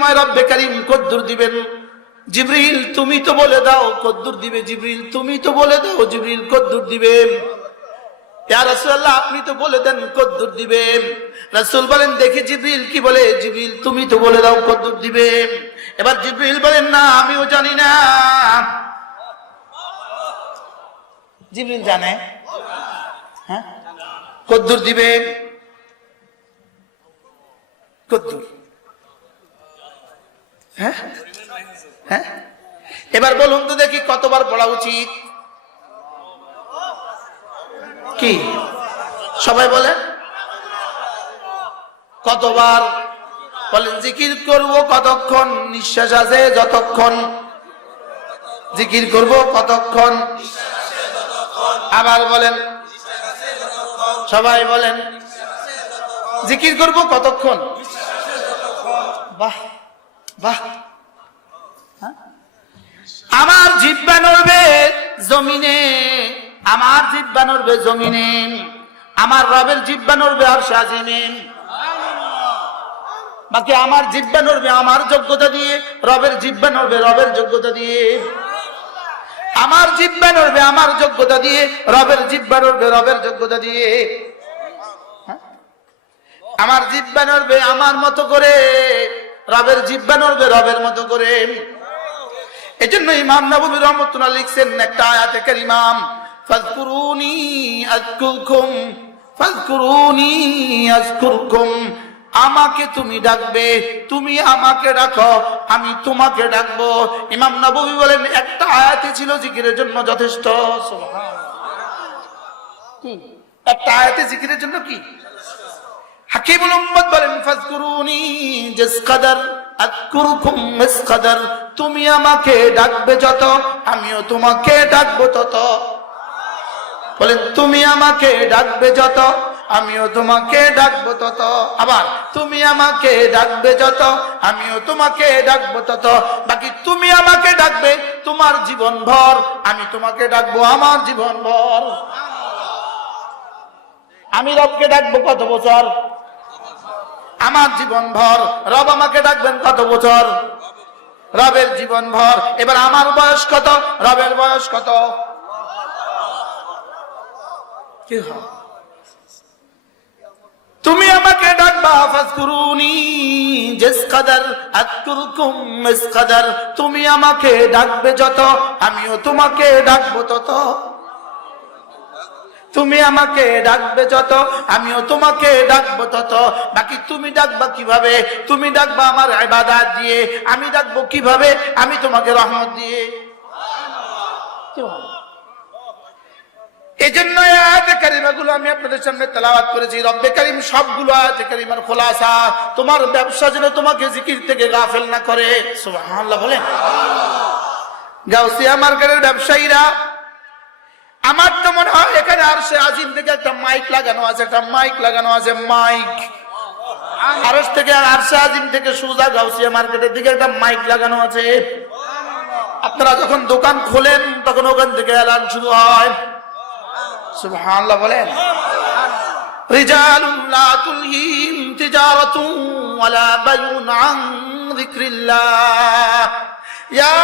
বিনিময় রব্বে কারিম কদ্দুর দিবেন। জিব্রিল, তুমি তো বলে দাও, কদ্দুর দিবে জিব্রিল, তুমি তো বলে দাও, জিব্রিল কদ্দুর দিবে। আপনি তো বলে দেন কদ্দুর দিবে। রাসুল বলেন, দেখি জিবরিল কি বলে। জিবরিল, তুমি তো বলে দাও কদ্দুর দিবে। এবার জিবরিল বলেন, না, আমিও জানি না। জিবরিল জানে। হ্যাঁ? কদ্দুর দিবে। কদ্দুর। হ্যাঁ? হ্যাঁ? এবার বলুন তো দেখি কতবার পড়া উচিত। কি? সবাই বলেন। কতবার? বলেন, জিকির করব কতক্ষণ? নিঃশ্বাস আছে যতক্ষণ। জিকির করব কতক্ষণ? আবার বলেন। সবাই বলেন। জিকির করব কতক্ষণ? বাহ। বাহ হ্যাঁ? আমার জিব্বা নড়বে জমিনে আমার জিব্বা নড়বে জমিনে আমার রবের জিব্বা নড়বে আর সাজিনে বাকি আমার জিব্বা নড়বে আমার যোগ্যতা দিয়ে রবের জিব্বা নড়বে রবের যোগ্যতা দিয়ে আমার জিব্বা নড়বে আমার যোগ্যতা দিয়ে রবের জিব্বা নড়বে রবের যোগ্যতা দিয়ে হ্যাঁ? আমার জিব্বা নড়বে আমার মতো করে রবের জিব্বা নড়বে রবের মতো করে। এজন্য ইমাম নবী রহমতুল্লাহ লিখছেন একটা আয়াতে কারিমাম ফাজকুরুনি আযকুরকুম ফাজকুরুনি আযকুরকুম, আমাকে তুমি ডাকবে, তুমি আমাকে ডাকো, আমি তোমাকে ডাকবো। ইমাম নবী বলেন, একটা আয়াতে ছিল জিকিরের জন্য যথেষ্ট। কি একটা আয়াতে জিকিরের জন্য কি? হাকিমুল উম্মত বলেন, ফাজকুরুনি জিস কদর আযকুরুকুম মিস কদর তুমি আমাকে ডাকবে যত, আমিও তোমাকে ডাকবো তত। বলেন, তুমি আমাকে ডাকবে যত, আমিও তোমাকে ডাকবো তত। আবার, তুমি আমাকে ডাকবে যত, আমিও তোমাকে ডাকবো তত। বাকি, তুমি আমাকে ডাকবে, তোমার জীবন ভর, আমি তোমাকে ডাকবো আমার জীবন ভর। আমি রবকে ডাকবো কত বছর? আমার জীবন ভর রব আমাকে ডাকবেন কত বছর? রবের জীবন ভর এবার আমার বয়স কত? রবের বয়স কত? তুমি আমাকে ডাকবা তুমি আমাকে ডাকবে যত, আমিও তোমাকে ডাকবো তত। তুমি আমাকে ডাকবে যত, আমিও তোমাকে ডাকবো তত। বাকি তুমি ডাকবা কীভাবে? তুমি ডাকবা আমার ইবাদত দিয়ে। আমি ডাকবো কীভাবে? আমি তোমাকে রহমত দিয়ে। এই জন্য আয়াতে কারিমাগুলো আমি আপনাদের সামনে তেলাওয়াত করেছি। রব্বে কারিম সবগুলো আয়াতে কারিমার খোলাসা। তোমার ব্যবসা যেন তোমাকে জিকির থেকে গাফেল না করে। সুবহানাল্লাহ বলেন। গাউসিয়া মার্কেটের ব্যবসায়ীরা আমার তো মনে হয় এখানে আর সে আজিম থেকে একটা মাইক লাগানো আছে একটা মাইক লাগানো আছে মাইক আরস থেকে আর সে আজিম থেকে সুজা গাউসিয়া মার্কেটের দিকে একটা মাইক লাগানো আছে আপনারা যখন দোকান খোলেন তখন ওখান থেকে এলান শুরু হয় সুবহানাল্লাহ বলেন رجال لا تلهيهم تجارة ولا بيع عن ذكر الله يا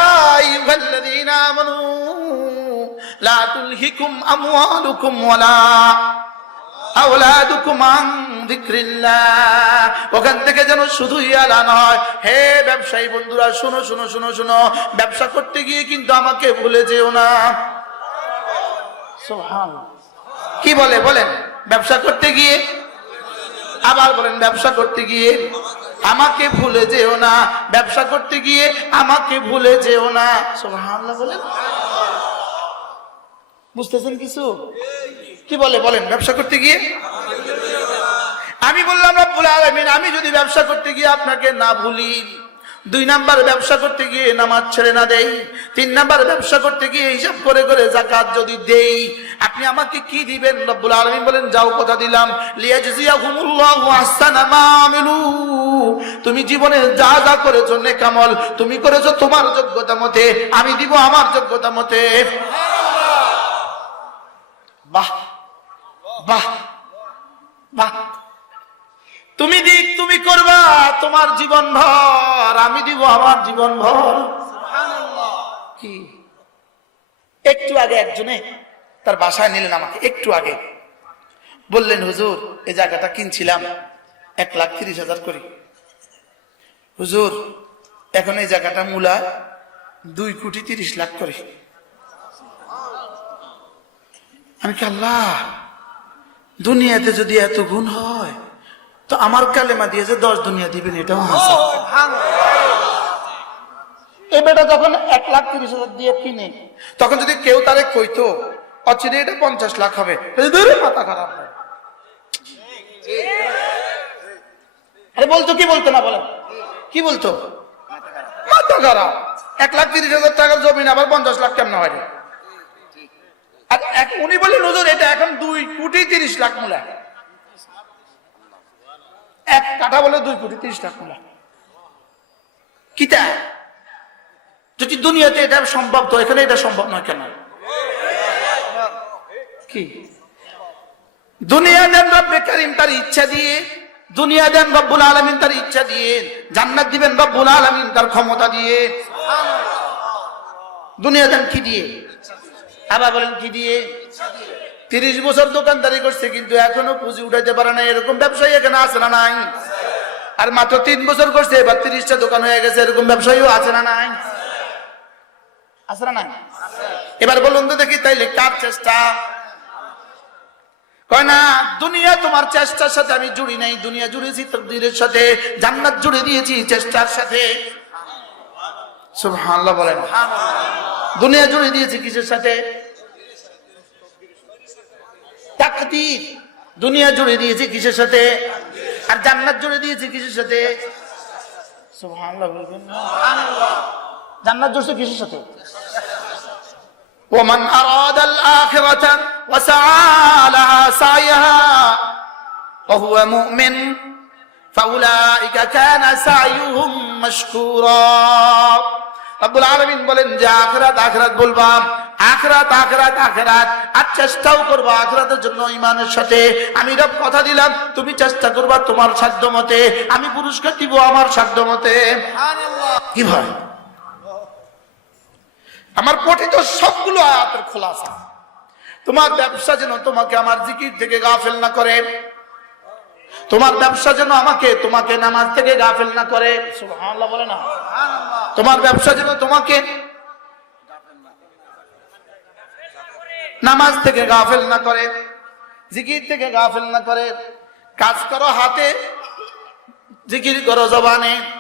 أيها الذين آمنوا لا تلهكم أموالكم ولا أولادكم عن ذكر الله ওখান থেকে যেন শুধুই এলান হয় হে ব্যবসায়ী বন্ধুরা শুনো শুনো শুনো শুনো ব্যবসা করতে গিয়ে কিন্তু আমাকে ভুলে যেও না সুবহানাল্লাহ কি বলে বলেন ব্যবসা করতে গিয়ে আবার বলেন ব্যবসা করতে গিয়ে আমাকে ভুলে যেও না। ব্যবসা করতে গিয়ে আমাকে ভুলে যেও না। বলেন। বুঝতেছেন কিছু? কি বলে বলেন, ব্যবসা করতে গিয়ে? আমি বললাম, রব্বুল আলমিন, আমি যদি ব্যবসা করতে গিয়ে আপনাকে না ভুলি দুই নাম্বার ব্যবসা করতে গিয়ে নামাজ ছেড়ে না দেই, তিন নাম্বার ব্যবসা করতে গিয়ে হিসাব করে করে জাকাত যদি দেই, আপনি আমাকে কি দিবেন? রব্বুল আলামিন বলেন, যাও, কথা দিলাম। তুমি জীবনে যা যা করেছ নেকামল তুমি করেছ তোমার যোগ্যতা মতে, আমি দিব আমার যোগ্যতা মতে। বাহ বাহ বাহ। তুমি দিক তুমি করবা তোমার জীবন ভর আমি দিব আমার জীবন ভর কি? একটু আগে একজনে তার বাসায় নিলেন আমাকে একটু আগে। বললেন হুজুর এই জায়গাটা কিনছিলাম এক লাখ তিরিশ হাজার করি। হুজুর এখন এই জায়গাটা মূলা দুই কোটি তিরিশ লাখ করে। আমি কি আল্লাহ দুনিয়াতে যদি এত গুণ হয় তো আমার কালেমা দিয়ে যে দশ দুনিয়া দিবেন, এটাও এই বেটা যখন এক লাখ তিরিশ হাজার দিয়ে কিনে, তখন যদি কেউ তারে কইতো অচিরে এটা পঞ্চাশ লাখ হবে। মাথা খারাপ আরে বলতো, কি বলতো না বলেন? কি বলতো? মাথা খারাপ। এক লাখ তিরিশ হাজার টাকার জমিন, আবার পঞ্চাশ লাখ কেমন হয় উনি বললেন, হুজুর, এটা এখন দুই কোটি তিরিশ লাখ মূলা এক কাঠা বলে দুই কোটি তিরিশ লাখ মূলা কিতা? যদি দুনিয়াতে এটা সম্ভব, তো এখানে এটা সম্ভব নয় কেন? কি? দুনিয়া দেন রব্বে কারিম তার ইচ্ছা দিয়ে, দুনিয়া দেন রব্বুল আলমিন তার ইচ্ছা দিয়ে, জান্নাত দিবেন রব্বুল আলমিন তার ক্ষমতা দিয়ে। দুনিয়া দেন কি দিয়ে? আবার বলেন কি দিয়ে? তিরিশ বছর দোকানদারি করছে, কিন্তু এখনও পুঁজি উঠাইতে পারে না এরকম ব্যবসায়ী এখানে আছে না নাই? আর মাত্র তিন বছর করছে, এবার তিরিশটা দোকান হয়ে গেছে, এরকম ব্যবসায়ীও আছে না নাই? আছে না নাই? এবার বলুন তো দেখি, তাইলে কার চেষ্টা? কয় না, দুনিয়া তোমার চেষ্টার সাথে আমি জুড়ি নাই, দুনিয়া জুড়েছি তকদিরের সাথে, জান্নাত জুড়ে দিয়েছি চেষ্টার সাথে। সুবহানাল্লাহ বলেন। দুনিয়া জুড়ে দিয়েছি কিসের সাথে? তাকদীর দুনিয়া জুড়ে দিয়েছি কিসের সাথে আর জান্নাত জুড়ে দিয়েছি কিসের সাথে সুবহানাল্লাহ বলবেন না জান্নাত জুড়ছে কিসের সাথে ومن أراد الآخرة وسعى لها سعيها وهو مؤمن فأولئك كان سعيهم مشكورا রব্বুল আলামিন বলেন যে আখরাত আখরাত বলবাম আখরাত আখরাত আখরাত। আর চেষ্টাও করব আখরাতের জন্য ইমানের সাথে। আমি রব কথা দিলাম, তুমি চেষ্টা করবা তোমার সাধ্য মতে আমি পুরস্কার দিব আমার সাধ্য মতে কি ভাই? আমার পঠিত সবগুলো আয়াতের খোলাসা। তোমার ব্যবসা যেন তোমাকে আমার জিকির থেকে গাফেল না করে। তোমার ব্যবসা যেন আমাকে, তোমাকে নামাজ থেকে গাফেল না করে। বলে না? তোমার ব্যবসা যেন তোমাকে নামাজ থেকে গাফেল না করে জিকির থেকে গাফেল না করে কাজ করো হাতে জিকির করো জবানে।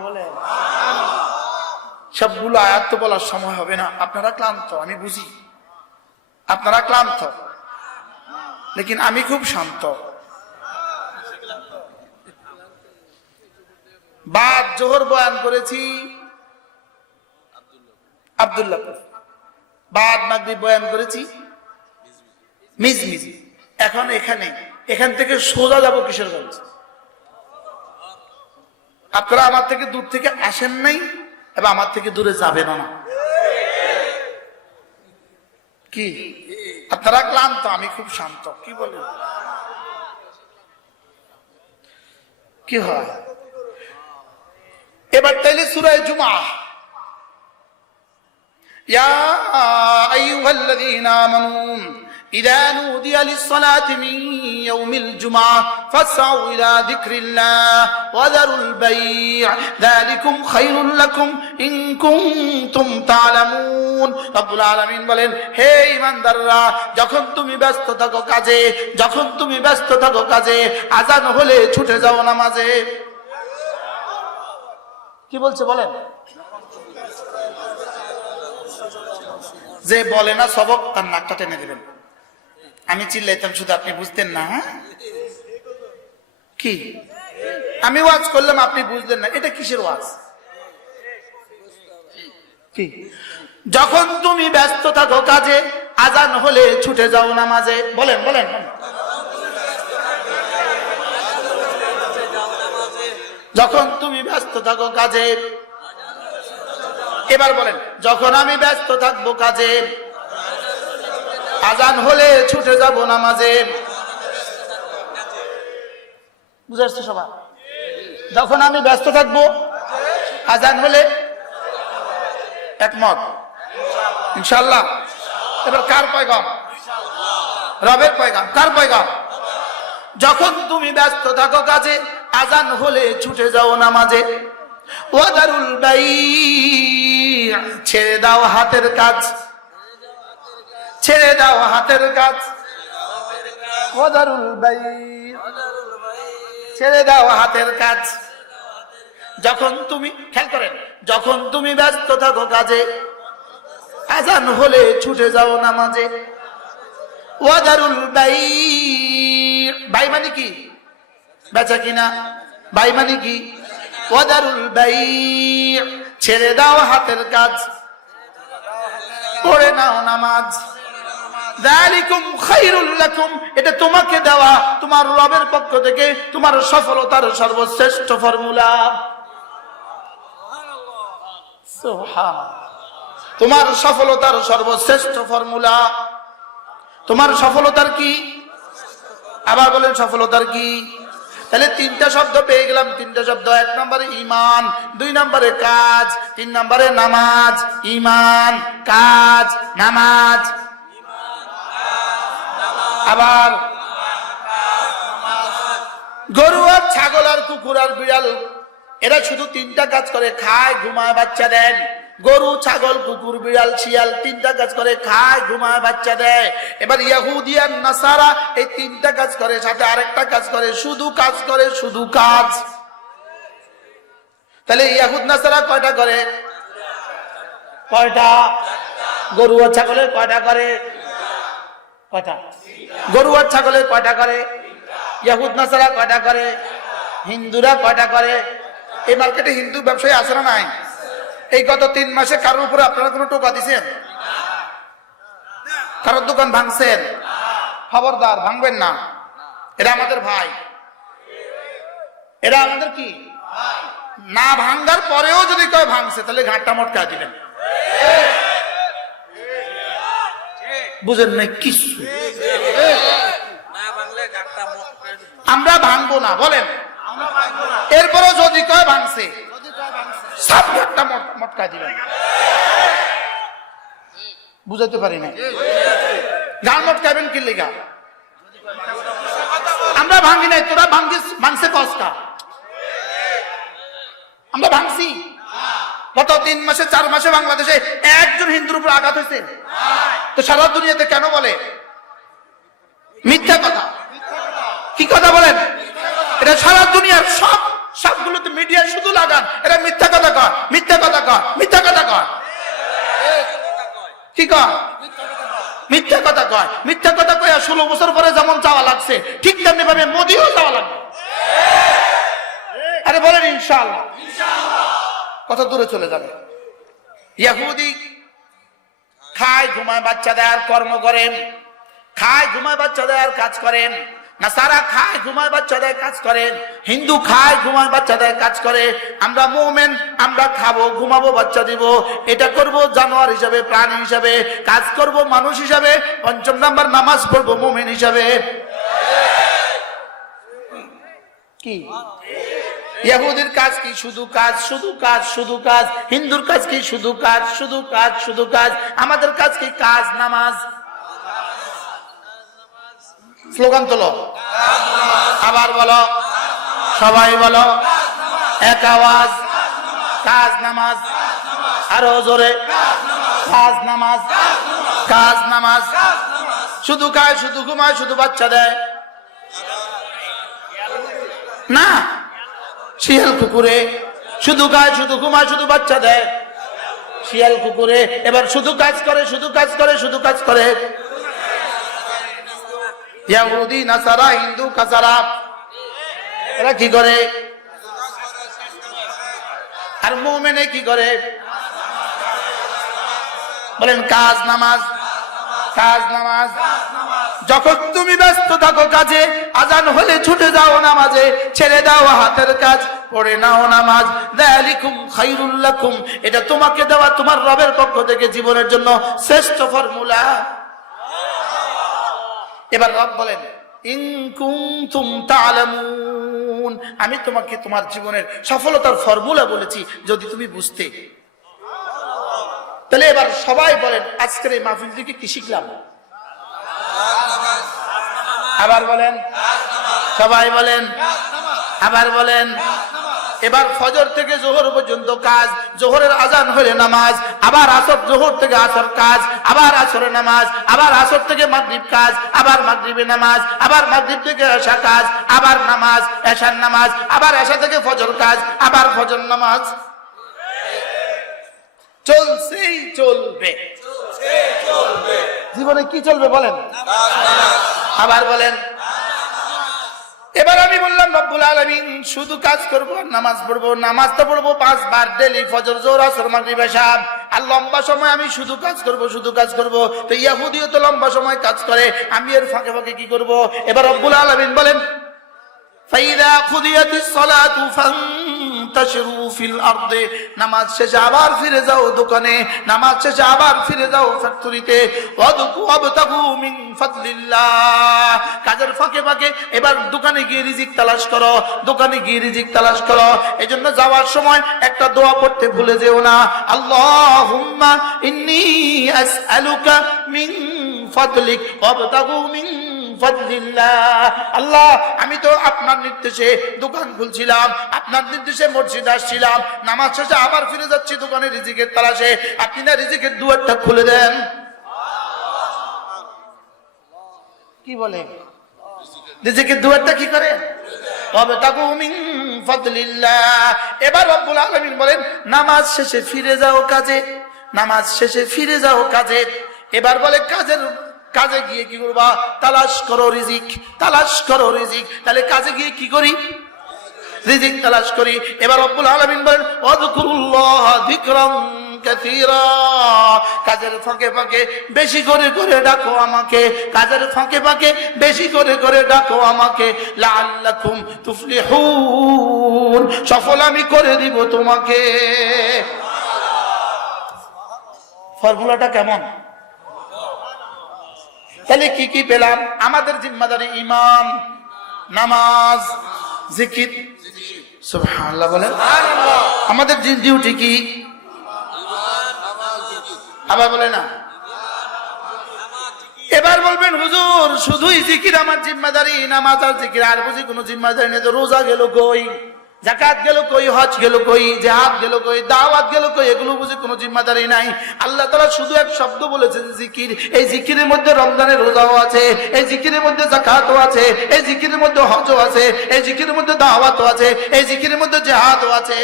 বলে। সবগুলো আয়াত বলার সময় হবে না। আপনারা ক্লান্ত আমি বুঝি। আপনারা ক্লান্ত। লেকিন আমি খুব শান্ত। বাদ জোহর বয়ান করেছি। আবদুল্লাপুর বাদ মাগরিব বয়ান করেছি? মিজমিজ। এখন এখানে, এখান থেকে সোজা যাব কিশোরগঞ্জ আপনারা আমার থেকে দূর থেকে আসেন নাই, এবং আমার থেকে দূরে যাবেন না। কি? আপনারা ক্লান্ত, আমি খুব শান্ত। কি বলেন? কি হয়? এবার তাইলে সুরায় জুমা। يا أيها الذين آمنوا إذا نودي للصلاة من يوم الجمعة فاسعوا إلى ذكر الله وذروا البيع ذلكم خير لكم إن كنتم تعلمون رب العالمين বলেন হে ইমানদাররা যখন তুমি ব্যস্ত থাকো কাজে যখন তুমি ব্যস্ত থাকো কাজে আজান হলে ছুটে যাও নামাজে কি বলছে বলেন যে বলে না সবক, তার নাকটা টেনে দিবেন। আমি চিল্লাইতাম, শুধু আপনি বুঝতেন না হ্যাঁ? কি? আমি ওয়াজ করলাম, আপনি বুঝলেন না। এটা কিসের ওয়াজ? কি? যখন তুমি ব্যস্ত থাকো কাজে, আজান হলে ছুটে যাও নামাজে। বলেন বলেন। যখন তুমি ব্যস্ত থাকো কাজে এবার বলেন, যখন আমি ব্যস্ত থাকব কাজে, আজান হলে ছুটে যাব নামাজে। বুঝে আসছে সবার যখন আমি ব্যস্ত থাকব, আজান হলে একমত। ইনশাল্লাহ এবার কার পয়গাম? রবের পয়গাম। কার পয়গাম? যখন তুমি ব্যস্ত থাকো কাজে, আজান হলে ছুটে যাও নামাজে। ওয়াদারুল বাই ছেড়ে দাও হাতের কাজ। ছেড়ে দাও হাতের কাজ। বাই। ছেড়ে দাও হাতের কাজ। যখন তুমি, খেয়াল করেন, যখন তুমি ব্যস্ত থাকো কাজে, আজান হলে ছুটে যাও নামাজে। ওয়াদারুল বাই। বাই মানে কি? বেচা কিনা। বাই মানে কি? ওয়াদারুল বাই। ছেড়ে দাও হাতের কাজ। পড়ে নাও নামাজ। এটা তোমাকে দেওয়া তোমার রবের পক্ষ থেকে, তোমার সফলতার সর্বশ্রেষ্ঠ ফর্মুলা। তোমার সফলতার সর্বশ্রেষ্ঠ ফর্মুলা। তোমার সফলতার কি? আবার বলেন সফলতার কি? তাহলে তিনটা শব্দ পেয়ে গেলাম। তিনটা শব্দ, এক নম্বরে ইমান দুই নম্বরে কাজ, তিন নম্বরে নামাজ। ইমান কাজ, নামাজ। আবার গরু আর ছাগল আর কুকুর আর বিড়াল, এরা শুধু তিনটা কাজ করে, খায়, ঘুমায়, বাচ্চা দেন গরু, ছাগল, কুকুর, বিড়াল, শিয়াল তিনটা কাজ করে, খায়, ঘুমায়, বাচ্চা দেয়। এবার ইয়াহুদিয়ান নাসারা এই তিনটা কাজ করে, সাথে আরেকটা কাজ করে, শুধু কাজ করে, শুধু কাজ। তাহলে ইয়াহুদ, নাসারা কয়টা করে? কয়টা? গরু আর ছাগলের কয়টা করে? কয়টা? গরু আর ছাগলের কয়টা করে? ইয়াহুদ, নাসারা কয়টা করে? হিন্দুরা কয়টা করে? এই মার্কেটে হিন্দু ব্যবসায়ী আছে না নাই? এই গত তিন মাসে কারোর উপরে আপনারা কোনো টোকা দিছেন? কারোর দোকান ভাঙছেন? খবরদার, ভাঙবেন না। এরা আমাদের ভাই। এরা আমাদের কি? না ভাঙ্গার পরেও যদি কেউ ভাঙছে, তাহলে ঘাটটা মটকা দিলেন বুঝেন নাই কিছু। আমরা ভাঙবো না, বলেন। এরপরও যদি কয় ভাঙছে ঘাটটা মট- মটকা দিবেন বুঝাতে পারি না গান মটকাবেন কি লিগা? আমরা ভাঙি নাই, তোরা ভাঙিস ভাঙছে কষ্টা। আমরা ভাঙছি। গত তিন মাসে, চার মাসে বাংলাদেশে একজন হিন্দুর উপর আঘাত হয়েছে। তো সারা দুনিয়াতে কেন বলে? মিথ্যা কথা। কি কথা বলেন? এটা সারা দুনিয়ার সব সবগুলোতে মিডিয়া শুধু লাগান। এটা মিথ্যা কথা কয়, মিথ্যা কথা কয়, মিথ্যা কথা কয়। কি কয়? মিথ্যা কথা কয়। মিথ্যা কথা কয় ষোলো বছর পরে যেমন যাওয়া লাগছে, ঠিক তেমনি ভাবে মোদিও যাওয়া লাগবে। আরে বলেন, ইনশাআল্লাহ। কত দূরে চলে যাবে? ইয়াহুদি খায়, ঘুমায়, বাচ্চা দেয় আর কর্ম করেন। খায়, ঘুমায়, বাচ্চা দেয় আর কাজ করেন। নাসারা খায়, ঘুমায় বাচ্চা দেয় কাজ করেন হিন্দু খায়, ঘুমায় বাচ্চা দেয় কাজ করে। আমরা মোমেন, আমরা খাব, ঘুমাবো, বাচ্চা দিব। এটা করব জানোয়ার হিসাবে, প্রাণী হিসাবে, কাজ করব মানুষ হিসাবে, পঞ্চম নাম্বার নামাজ পড়ব মোমেন হিসাবে। কি? ইয়াহুদির কাজ কি? শুধু কাজ শুধু কাজ শুধু কাজ। হিন্দুর কাজ কি? শুধু কাজ শুধু কাজ শুধু কাজ। আমাদের কাজ কি? কাজ, নামাজ। স্লোগান তোলো। আবার বলো। সবাই বলো। এক আওয়াজ। কাজ নামাজ। আরও জোরে। কাজ নামাজ। কাজ নামাজ। শুধু খায়, শুধু ঘুমায়, শুধু বাচ্চা দেয়। না। শিয়াল কুকুরে। শুধু খায়, শুধু ঘুমায়, শুধু বাচ্চা দেয়। শিয়াল কুকুরে। এবার শুধু কাজ করে, শুধু কাজ করে, শুধু কাজ করে। ইয়াহুদি, নাসারা, হিন্দু কাসারা এরা কি করে? আর মোমেনে কি করে? বলেন, কাজ, নামাজ। কাজ, নামাজ। যখন তুমি ব্যস্ত থাকো কাজে, আজান হলে ছুটে যাও নামাজে, ছেড়ে দাও হাতের কাজ, পড়ে নাও নামাজ। দালিকুম খাইরুল্লাকুম এটা তোমাকে দেওয়া তোমার রবের পক্ষ থেকে জীবনের জন্য শ্রেষ্ঠ ফর্মুলা। এবার রব বলেন আমি তোমাকে তোমার জীবনের সফলতার ফর্মুলা বলেছি, যদি তুমি বুঝতে। তাহলে এবার সবাই বলেন, আজকের এই মাহফিল থেকে কি শিখলাম? আবার বলেন, সবাই বলেন, আবার বলেন। এবার ফজর থেকে জোহর পর্যন্ত কাজ জোহরের আজান হলে নামাজ আবার আসর জোহর থেকে আসর কাজ আবার আসরে নামাজ আবার আসর থেকে মাগরিব কাজ আবার মাগরিবে নামাজ আবার মাগরিব থেকে এশা কাজ আবার নামাজ এশার নামাজ আবার এশা থেকে ফজর কাজ আবার ফজর নামাজ। চলছেই চলবে। জীবনে কি চলবে বলেন? আবার বলেন এবার আমি বললাম, রব্বুল আলমিন, শুধু কাজ করব নামাজ পড়ব। নামাজ তো পড়ব পাঁচ বার ডেলি ফজর জোর আসর আর লম্বা সময় আমি শুধু কাজ করব, শুধু কাজ করব। তো ইয়াহুদিও তো লম্বা সময় কাজ করে, আমি এর ফাঁকে ফাঁকে কি করব? এবার রব্বুল আলমিন বলেন, ফাইদা খুদিয়াতিস সালাতু নামাজ আবার ফিরে যাও দোকানে, নামাজ আবার ফিরে যাও ফ্যাক্টরিতে। কাজের ফাঁকে ফাঁকে এবার দোকানে করো, দোকানে যাওয়ার সময় একটা দোয়া পড়তে ভুলে যেও না। আসআলুকা মিন ফাদলিক আল্লাহ, আমি তো আপনার নির্দেশে দোকান খুলছিলাম, আপনার নির্দেশে মসজিদ আসছিলাম, নামাজ শেষে আবার ফিরে যাচ্ছি দোকানে রিজিকের তালাশে। আপনি না রিজিকের দুয়ারটা খুলে দেন। কি বলে? রিজিকের দুয়ারটা কি করে? তবে তাকু ফাদলিল্লাহ। এবার রব্বুল আলামিন বলেন, নামাজ শেষে ফিরে যাও কাজে, নামাজ শেষে ফিরে যাও কাজে। এবার বলে, কাজের কাজে গিয়ে কি করবা? তালাশ করো রিজিক, তালাশ করো রিজিক। তাহলে কাজে গিয়ে কি করি? রিজিক তালাশ করি। এবার রব্বুল আলামিন বলেন যিকরান কাসীরা। কাজের ফাঁকে ফাঁকে বেশি করে করে ডাকো আমাকে। কাজের ফাঁকে ফাঁকে বেশি করে করে ডাকো আমাকে। লাআল্লাকুম তুফলিহুন। সফল আমি করে দিব তোমাকে। ফর্মুলাটা কেমন? তাহলে কি কি পেলাম? আমাদের জিম্মাদারি ইমান নামাজ জিকির। সুবহানাল্লাহ বলেন। আমাদের ডিউটি কি? আবার বলে না। এবার বলবেন হুজুর শুধুই জিকির আমার জিম্মাদারি নামাজ আর জিকির। আর বুঝি কোনো জিম্মাদারি নেই তো রোজা গেল কই? জাকাত গেল কই, হজ গেল কই, জাহাদ গেল কই, দাওয়াত গেল কই, এগুলো বুঝে কোনো জিম্মাদারি নাই। আল্লাহ তাআলা শুধু এক শব্দ বলেছেন, জিকির। এই জিকিরের মধ্যে রমজানের রোজাও আছে, এই জিকিরের মধ্যে জাকাতও আছে, এই জিকিরের মধ্যে হজও আছে, এই জিকিরের মধ্যে দাওয়াতও আছে, এই জিকিরের মধ্যে জাহাদও আছে।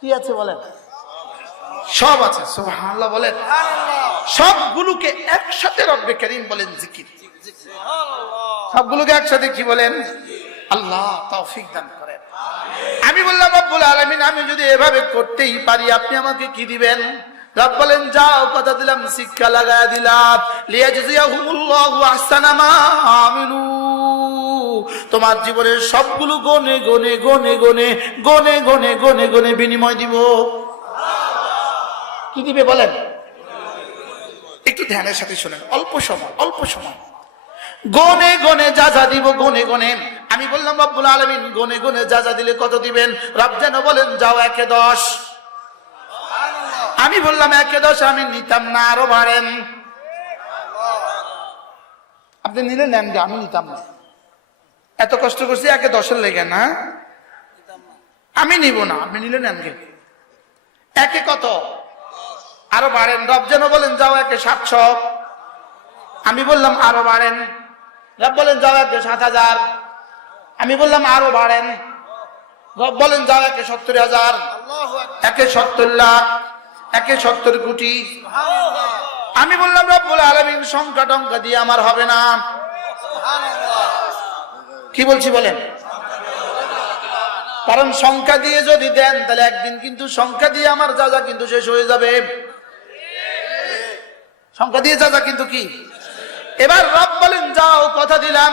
কি আছে বলেন? সব আছে, সুবহানাল্লাহ বলেন। সবগুলোকে একসাথে রব্বে করিম বলেন জিকির। সবগুলোকে একসাথে কি বলেন? আল্লাহ তৌফিক দান করেন। আমি বললাম, রব্বুল আলামিন, আমি যদি এভাবে করতেই পারি, আপনি আমাকে কি দিবেন? রব বলেন, যাও, কথা দিলাম, শিক্ষা লাগায় দিলাম। লিয়াজজিয়াহুমুল্লাহু আহসানা মা আমিলু তোমার জীবনের সবগুলো গনে গনে গনে গনে গনে গনে গনে গনে বিনিময় দিব। কি দিবে বলেন? একটু ধ্যানের সাথে শোনেন, অল্প সময় অল্প সময়। গনে গনে যা যা দিব, গনে গনে। আমি বললাম, রব্বুল আলমিন, গনে গনে যা যা দিলে কত দিবেন? রব যেন বলেন, যাও একে দশ। আমি বললাম, একে দশ, আমি নিতাম না, আরও বাড়েন। আপনি নিলে নেন যে, আমি নিতাম না। এত কষ্ট করছি, একে দশের লেগে না। আমি নিব না, আপনি নিলে নেন গে। একে কত? আরও বাড়েন। রব যেন বলেন, যাও একে সাতশো। আমি বললাম, আরও বাড়েন। রব বলেন, যাও একে সাত হাজার। আমি বললাম আরও বাড়েন। রব বলেন যাও একে সত্তর হাজার একে সত্তর লাখ একে সত্তর কোটি। আমি বললাম রব্বুল আলমিন সংখ্যা টঙ্কা দিয়ে আমার হবে না। কি বলছি বলেন? কারণ সংখ্যা দিয়ে যদি দেন তাহলে একদিন কিন্তু সংখ্যা দিয়ে আমার যা যা কিন্তু শেষ হয়ে যাবে। সংখ্যা দিয়ে যা যা কিন্তু কি? এবার রব বলেন যাও কথা দিলাম।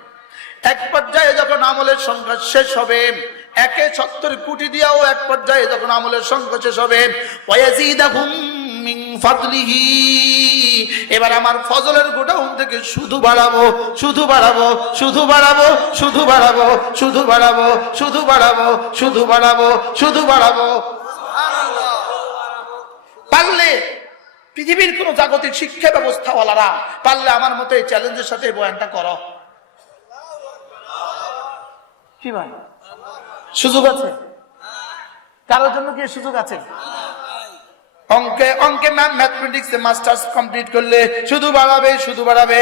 এক পর্যায়ে যখন আমলের সংখ্যা শেষ হবে, একে সত্তর কোটি দিয়াও এক পর্যায়ে যখন আমলের সংখ্যা শেষ হবে এবার আমার ফজলের গোডাউন থেকে শুধু বাড়াবো শুধু বাড়াবো শুধু বাড়াবো শুধু বাড়াবো শুধু বাড়াবো শুধু বাড়াবো শুধু বাড়াবো শুধু বাড়াবো। পারলে পৃথিবীর কোন জাগতিক শিক্ষা ব্যবস্থাওয়ালারা পারলে আমার মতো এই চ্যালেঞ্জের সাথে বয়ানটা করো। কি ভাই? সুযোগ আছে? কারোর জন্য কি সুযোগ আছে? অঙ্কে অঙ্কে ম্যাম ম্যাথমেটিক্স মাস্টার্স কমপ্লিট করলে শুধু বাড়াবে শুধু বাড়াবে।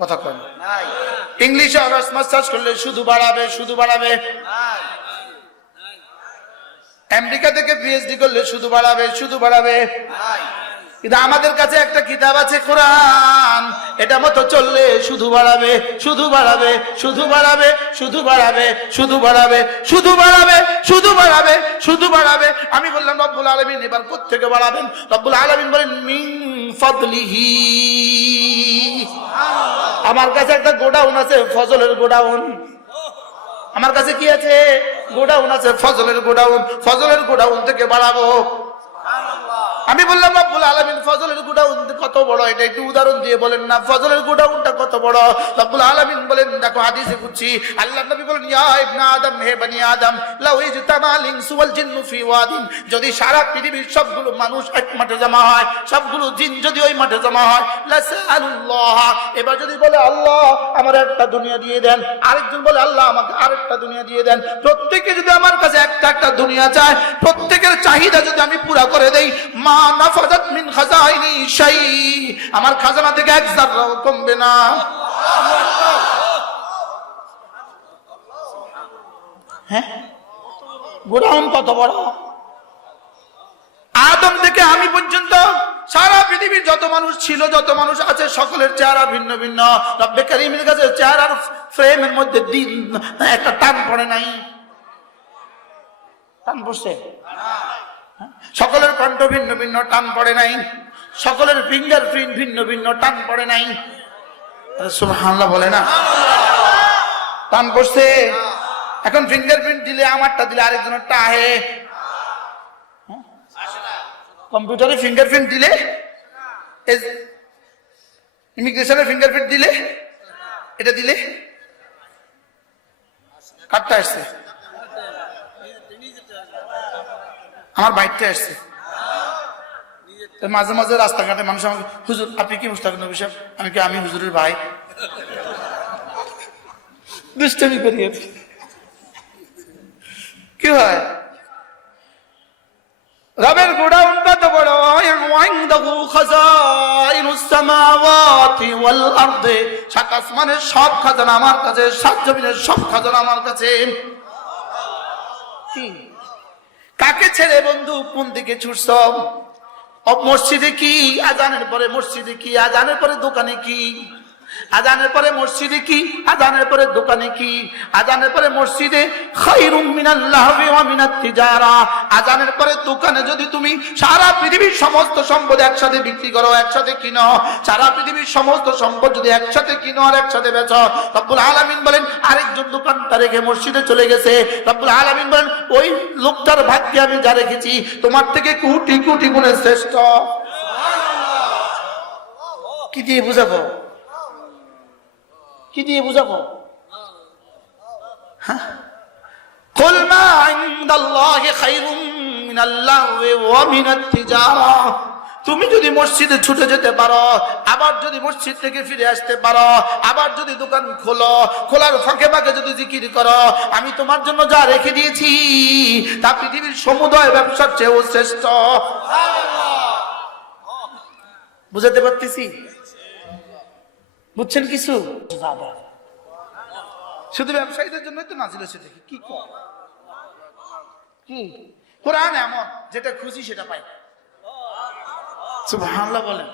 কথা কন। ইংলিশে অনার্স মাস্টার্স করলে শুধু বাড়াবে শুধু বাড়াবে। আমেরিকা থেকে পিএইচডি করলে শুধু বাড়াবে শুধু বাড়াবে। কিন্তু আমাদের কাছে একটা কিতাব আছে কোরআন। এটা মতো চললে শুধু বাড়াবে শুধু বাড়াবে শুধু বাড়াবে শুধু বাড়াবে শুধু বাড়াবে শুধু বাড়াবে শুধু বাড়াবে শুধু বাড়াবে। আমি বললাম, রব্বুল আলমিন এবার কোথেকে বাড়াবেন? রব্বুল আলমিন বলেন, মিন ফদলিহি। আমার কাছে একটা গোডাউন আছে, ফজলের গোডাউন। আমার কাছে কি আছে? গোডাউন আছে, ফজলের গোডাউন। ফজলের গোডাউন থেকে বাড়াবো। আমি বললাম, রব্বুল আলামিন, ফজলের গোডাউন কত বড়। এটা একটু উদাহরণ দিয়ে বলেন না, ফজলের গোডাউনটা কত বড়? রব্বুল আলামিন বলেন, দেখো, হাদিসে বুঝছি। আল্লাহ নবী বলেন, ইয়া ইবনে আদম, হে বনি আদম, লাউ ইজতামাল ইনসু ওয়াল জিন্নু ফি ওয়াদিন। যদি সারা পৃথিবীর সবগুলো মানুষ এক মাঠে জমা হয়, সবগুলো জিন যদি ওই মাঠে জমা হয় লাসালুল্লাহ এবার যদি বলে, আল্লাহ, আমার একটা দুনিয়া দিয়ে দেন। আরেকজন বলে, আল্লাহ, আমাকে আরেকটা দুনিয়া দিয়ে দেন। প্রত্যেকে যদি আমার কাছে একটা একটা দুনিয়া চায়, প্রত্যেকের চাহিদা যদি আমি পুরা করে দেই, মা নাফাজাত মিন খাজাইনি শাই। আমার খাজানা থেকে এক জাররাও কমবে না। হ্যাঁ? গোডাউন কত বড়? আদম থেকে আমি পর্যন্ত সারা পৃথিবীর যত মানুষ ছিল, যত মানুষ আছে, সকলের চেহারা ভিন্ন ভিন্ন। রব্বে কারিমের কাছে চেহারার ফ্রেমের মধ্যে দিন, একটা টান পড়ে নাই। টান পড়ছে? সকলের কণ্ঠ ভিন্ন ভিন্ন, টান পড়ে নাই। সকলের ফিঙ্গার প্রিন্ট ভিন্ন ভিন্ন, টান পড়ে নাই। সুবহানাল্লাহ বলে না? টান পড়ছে। এখন ফিঙ্গারপ্রিন্ট দিলে, আমারটা দিলে আরেকজনেরটা আহে। কম্পিউটারে ফিঙ্গারপ্রিন্ট দিলে? ইমিগ্রেশনের ফিঙ্গারপ্রিন্ট দিলে? এটা দিলে? কাঠটা আসছে। আমার বাইকটা আসছে। মাঝে মাঝে রাস্তাঘাটে মানুষ আমাকে, হুজুর, আপনি কি মুস্তাক নবী সাহেব আমি কি, আমি হুজুরের ভাই? দুষ্টামি করি কি। হয়? রবের গোডাউন কত বড় আসমানের সব খাজানা আমার কাছে, সাত জমিনের সব খাজানা আমার কাছে। কাকে ছেড়ে বন্ধু? কোন দিকে ছুটছ মসজিদে কি? আজানের পরে মসজিদে কি? আজানের পরে দোকানে কি? আজানের পরে মসজিদে কি? আজানের পরে দোকানে কি? আজানের পরে মসজিদে আজানের পরে দোকানে যদি তুমি সারা পৃথিবীর সমস্ত সম্পদ একসাথে বিক্রি করো, একসাথে কিনো, সারা পৃথিবীর সমস্ত সম্পদ যদি একসাথে কিনো আর একসাথে বেচো, রব্বুল আলামিন বলেন, আরেকজন দোকানটা রেখে মসজিদে চলে গেছে। রব্বুল আলামিন বলেন, ওই লোকটার ভাগ্যে আমি যা রেখেছি, তোমার থেকে কোটি কোটি গুণে শ্রেষ্ঠ। কি দিয়ে বুঝাবো? কি দিয়ে বুঝাবো হ্যাঁ? قل ما عند الله خير من اللهو ومن التجارة তুমি যদি মসজিদে ছুটে যেতে পারো আবার যদি মসজিদ থেকে ফিরে আসতে পারো আবার যদি দোকান খোলো খোলার ফাঁকে ফাঁকে যদি জিকির করো আমি তোমার জন্য যা রেখে দিয়েছি তা পৃথিবীর সমুদয় ব্যবসার চেয়েও শ্রেষ্ঠ বুঝাতে পারতেছি বুঝছেন কিছু? শুধু ব্যবসায়ীদের জন্যই তো নাজিল হয়েছে দেখি, কি কর? কি? কোরআন এমন, যেটা খুশি সেটা পাই। বলেন।